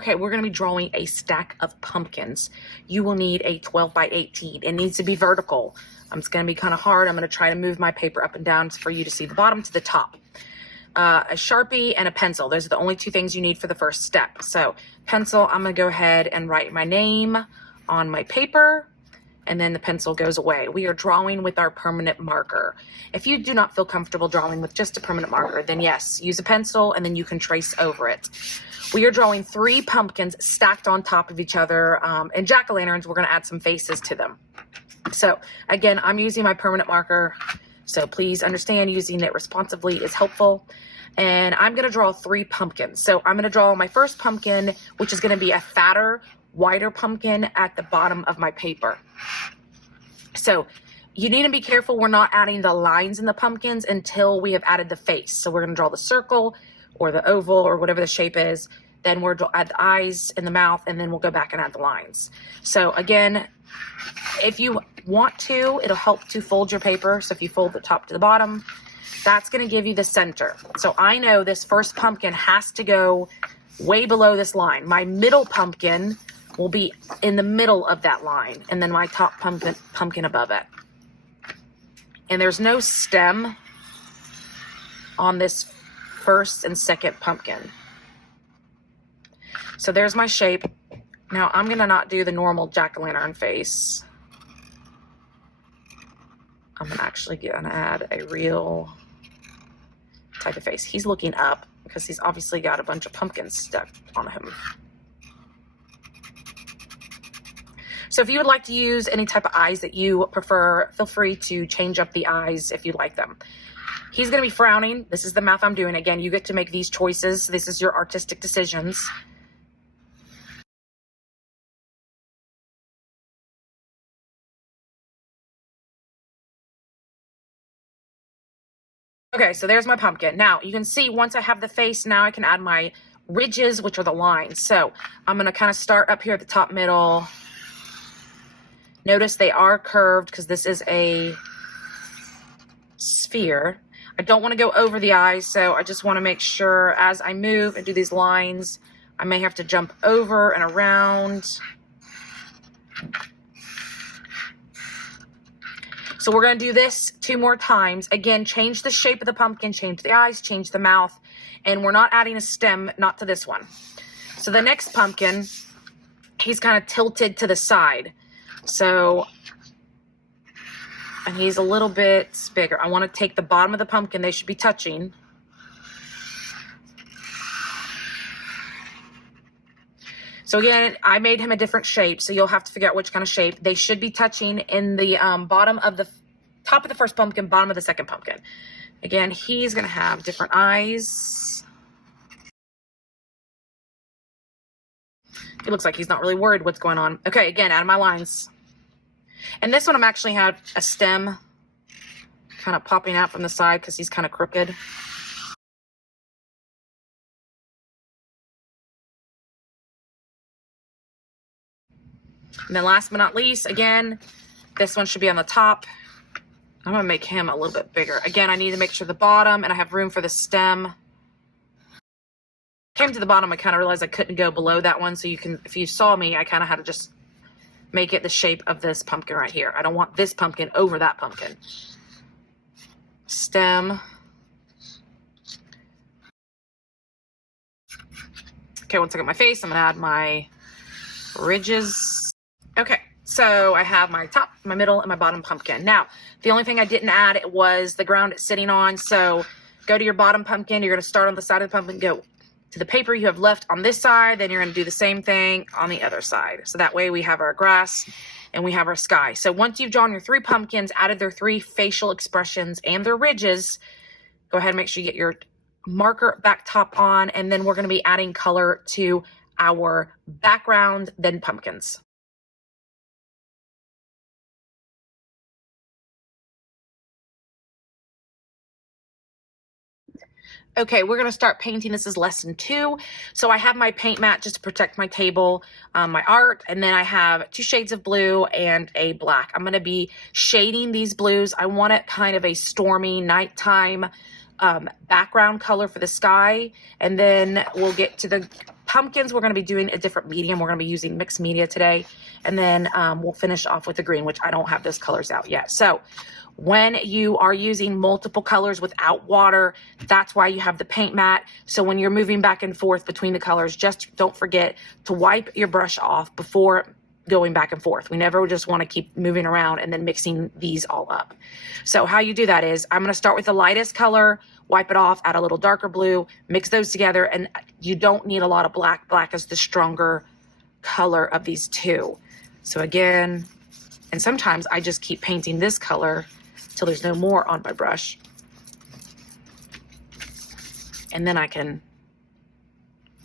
Okay, we're going to be drawing a stack of pumpkins. You will need a 12 by 18. It needs to be vertical. It's going to be kind of hard. I'm going to try to move my paper up and down for you to see the bottom to the top. A Sharpie and a pencil. Those are the only two things you need for the first step. So pencil, I'm going to go ahead and write my name on my paper, and then the pencil goes away. We are drawing with our permanent marker. If you do not feel comfortable drawing with just a permanent marker, then yes, use a pencil and then you can trace over it. We are drawing 3 pumpkins stacked on top of each other, and jack-o'-lanterns, we're going to add some faces to them. So again, I'm using my permanent marker, so please understand using it responsibly is helpful. And I'm going to draw 3 pumpkins. So I'm going to draw my first pumpkin, which is going to be a fatter, wider pumpkin at the bottom of my paper. So you need to be careful we're not adding the lines in the pumpkins until we have added the face. So we're going to draw the circle or the oval or whatever the shape is. Then we'll add the eyes and the mouth, and then we'll go back and add the lines. So again, if you want to, it'll help to fold your paper. So if you fold the top to the bottom, that's going to give you the center. So I know this first pumpkin has to go way below this line. My middle pumpkin will be in the middle of that line, and then my top pumpkin above it. And there's no stem on this first and second pumpkin. So there's my shape. Now I'm gonna not do the normal jack-o'-lantern face. I'm actually gonna add a real type of face. He's looking up because he's obviously got a bunch of pumpkins stuck on him. So if you would like to use any type of eyes that you prefer, feel free to change up the eyes if you like them. He's going to be frowning. This is the mouth I'm doing. Again, you get to make these choices. This is your artistic decisions. Okay, so there's my pumpkin. Now, you can see once I have the face, now I can add my ridges, which are the lines. So I'm going to kind of start up here at the top middle. Notice they are curved because this is a sphere. I don't want to go over the eyes, so I just want to make sure as I move and do these lines, I may have to jump over and around. So we're going to do this 2 more times. Again, change the shape of the pumpkin, change the eyes, change the mouth, and we're not adding a stem, not to this one. So the next pumpkin, he's kind of tilted to the side. So, and he's a little bit bigger. I want to take the bottom of the pumpkin. They should be touching. So again, I made him a different shape, so you'll have to figure out which kind of shape. They should be touching in the bottom of the top of the first pumpkin, bottom of the second pumpkin. Again, he's going to have different eyes. It looks like he's not really worried what's going on. Okay, again, add my lines. And this one I'm actually had a stem kind of popping out from the side because he's kind of crooked. And then last but not least, again, this one should be on the top. I'm going to make him a little bit bigger. Again, I need to make sure the bottom, and I have room for the stem. Came to the bottom, I kind of realized I couldn't go below that one. So you can, if you saw me, I kind of had to just make it the shape of this pumpkin right here. I don't want this pumpkin over that pumpkin. Stem. Okay, once I get my face, I'm going to add my ridges. Okay, so I have my top, my middle, and my bottom pumpkin. Now, the only thing I didn't add was the ground it's sitting on. So go to your bottom pumpkin. You're going to start on the side of the pumpkin, go to the paper you have left on this side, then you're going to do the same thing on the other side. So that way we have our grass and we have our sky. So once you've drawn your 3 pumpkins, added their 3 facial expressions and their ridges, go ahead and make sure you get your marker back top on, and then we're going to be adding color to our background, then pumpkins. Okay, we're going to start painting. This is lesson 2. So I have my paint mat just to protect my table, my art, and then I have 2 shades of blue and a black. I'm going to be shading these blues. I want it kind of a stormy nighttime background color for the sky, and then we'll get to the pumpkins, we're going to be doing a different medium. We're going to be using mixed media today. And then we'll finish off with the green, which I don't have those colors out yet. So when you are using multiple colors without water, that's why you have the paint mat. So when you're moving back and forth between the colors, just don't forget to wipe your brush off before going back and forth. We never just want to keep moving around and then mixing these all up. So how you do that is I'm going to start with the lightest color, wipe it off, add a little darker blue, mix those together, and you don't need a lot of black. Black is the stronger color of these two. So again, and sometimes I just keep painting this color till there's no more on my brush. And then I can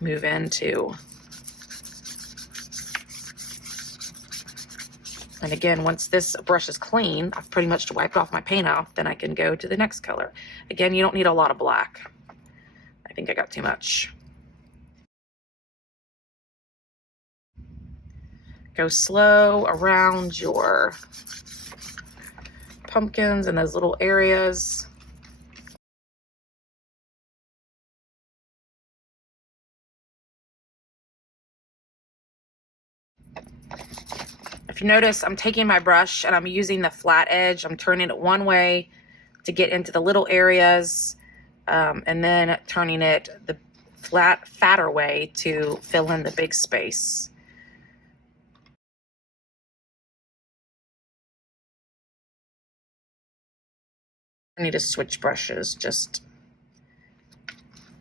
move into, and again, once this brush is clean, I've pretty much wiped off my paint off, then I can go to the next color. Again, you don't need a lot of black. I think I got too much. Go slow around your pumpkins and those little areas. If you notice, I'm taking my brush and I'm using the flat edge. I'm turning it one way to get into the little areas, and then turning it the flat, fatter way to fill in the big space. I need to switch brushes, just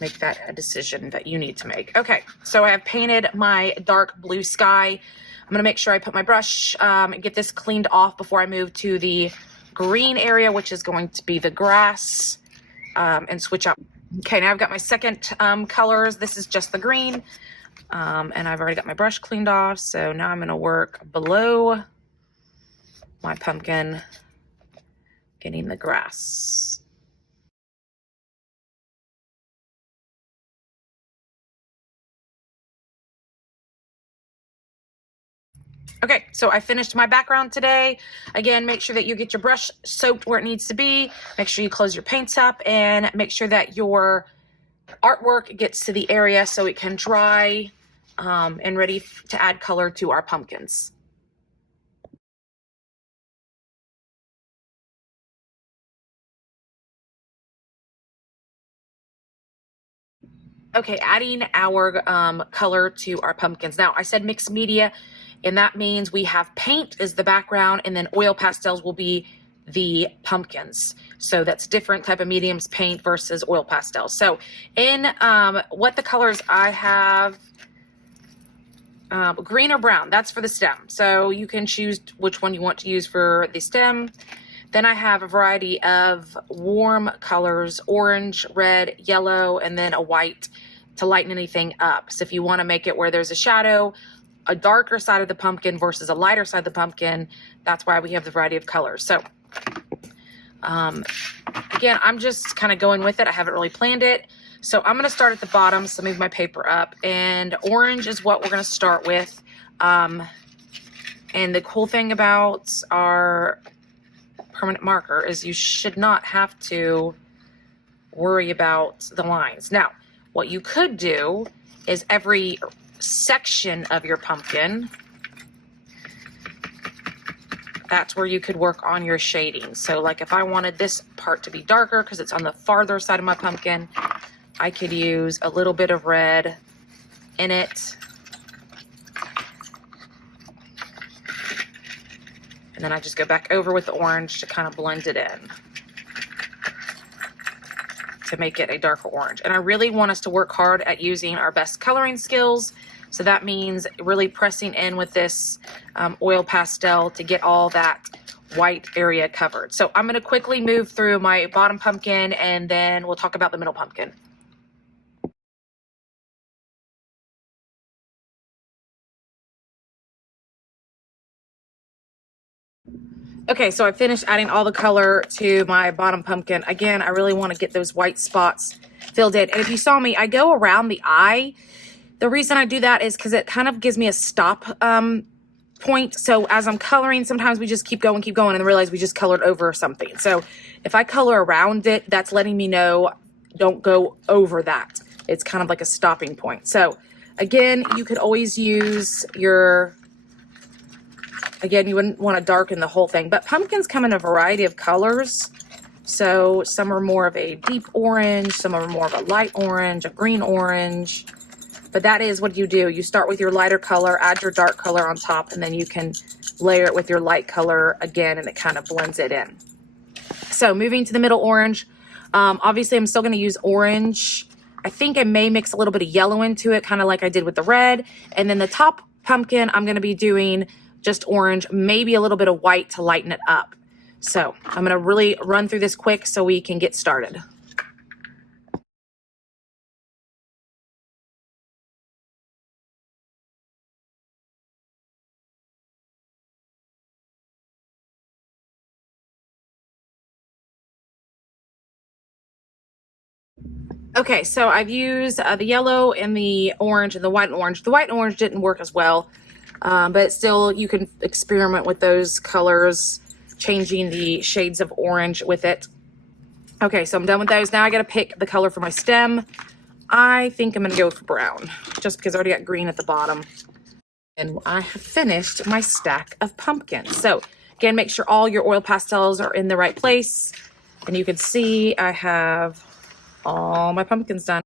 make that a decision that you need to make. Okay, so I have painted my dark blue sky. I'm gonna make sure I put my brush and get this cleaned off before I move to the green area, which is going to be the grass, and switch up. Okay, now I've got my second colors. This is just the green, and I've already got my brush cleaned off. So now I'm gonna work below my pumpkin, getting the grass. Okay, so I finished my background today. Again, make sure that you get your brush soaked where it needs to be. Make sure you close your paints up and make sure that your artwork gets to the area so it can dry and ready to add color to our pumpkins. Okay, adding our color to our pumpkins. Now, I said mixed media, and that means we have paint as the background, and then oil pastels will be the pumpkins. So that's different type of mediums, paint versus oil pastels. So in what the colors I have, green or brown, that's for the stem. So you can choose which one you want to use for the stem. Then I have a variety of warm colors, orange, red, yellow, and then a white to lighten anything up. So if you want to make it where there's a shadow, a darker side of the pumpkin versus a lighter side of the pumpkin, that's why we have the variety of colors. So again, I'm just kind of going with it. I haven't really planned it. So I'm going to start at the bottom. So move my paper up, and orange is what we're going to start with. And the cool thing about our permanent marker is you should not have to worry about the lines. Now, what you could do is every section of your pumpkin, that's where you could work on your shading. So like if I wanted this part to be darker because it's on the farther side of my pumpkin, I could use a little bit of red in it. And then I just go back over with the orange to kind of blend it in to make it a darker orange. And I really want us to work hard at using our best coloring skills. So that means really pressing in with this oil pastel to get all that white area covered. So I'm going to quickly move through my bottom pumpkin, and then we'll talk about the middle pumpkin. Okay, so I finished adding all the color to my bottom pumpkin. Again, I really want to get those white spots filled in. And if you saw me, I go around the eye. The reason I do that is because it kind of gives me a stop point. So as I'm coloring, sometimes we just keep going and realize we just colored over something. So if I color around it, that's letting me know don't go over that. It's kind of like a stopping point. So Again, you could always use your, again, you wouldn't want to darken the whole thing, but pumpkins come in a variety of colors. So some are more of a deep orange, some are more of a light orange, a green orange. But that is what you do. You start with your lighter color, add your dark color on top, and then you can layer it with your light color again, and it kind of blends it in. So moving to the middle orange, obviously I'm still going to use orange. I think I may mix a little bit of yellow into it, kind of like I did with the red. And then the top pumpkin, I'm going to be doing just orange, maybe a little bit of white to lighten it up. So I'm going to really run through this quick so we can get started. Okay, so I've used the yellow and the orange and the white and orange. The white and orange didn't work as well, but still you can experiment with those colors, changing the shades of orange with it. Okay, so I'm done with those. Now I got to pick the color for my stem. I think I'm going to go for brown, just because I already got green at the bottom. And I have finished my stack of pumpkins. So again, make sure all your oil pastels are in the right place. And you can see I have all my pumpkins done.